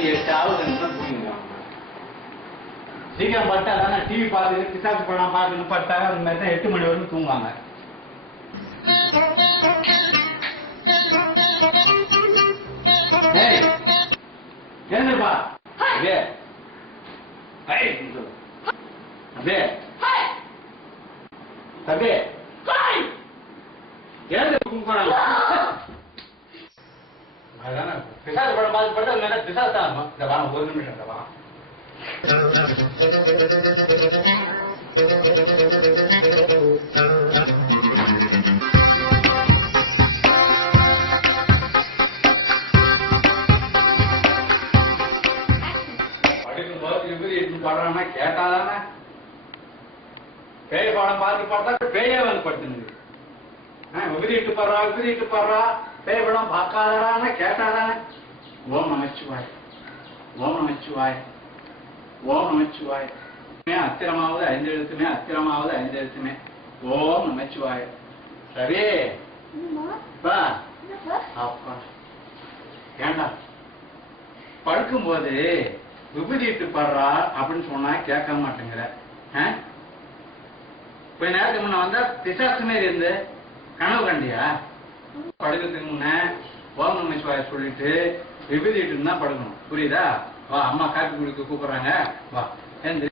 மணி 8 நிமிஷம் தூங்கிடுவாங்க. சீக்கிரம் பட்டா தானே டிவி பார்த்து பிசாசு படம் பார்த்துன்னு பட்டா அந்த மாதிரி தான் 8 மணி வரைக்கும் தூங்குவாங்க. என்னப்பா அதே அதே அதே ஏன் தூங்குறாங்க? பிசாசு படம் பார்த்து பட்டா பிசாசு தான் இருக்கும். இந்த வாங்க ஒரு நிமிஷம் இந்த வாங்க. படுறான்னா கேட்டாதானே பேய் படம் பார்த்து பார்த்தா பேயே வந்து படுத்துனுது. விபரீட்டு பாடுறா பேய் படம் பார்க்காதானா கேட்டாதானே. ஓம் நமச்சிவாய் ஓம் நமச்சிவாய் ஓம் நமச்சிவாய் அத்திரமாவது 5 எழுத்துமே அத்திரமாவது 5 எழுத்துமே ஓம் நமச்சிவாய். சரி அப்பா ஏண்டா படுக்கும்போது விபரீட்டு பாடுறா அப்படின்னு சொன்னா கேட்க மாட்டேங்கிற. கொஞ்ச நேரத்துக்கு முன்ன வந்தா பிசாசு மாரி இருந்து கனவு கண்டியா? படுக்கிறதுக்கு முன்ன ஓம் நமச்சிவாய சொல்லிட்டு விபரீட்டு தான் படுக்கணும். புரியுதா? வா அம்மா காப்பி குடிக்க கூப்பிடுறாங்க. வா ஏந்து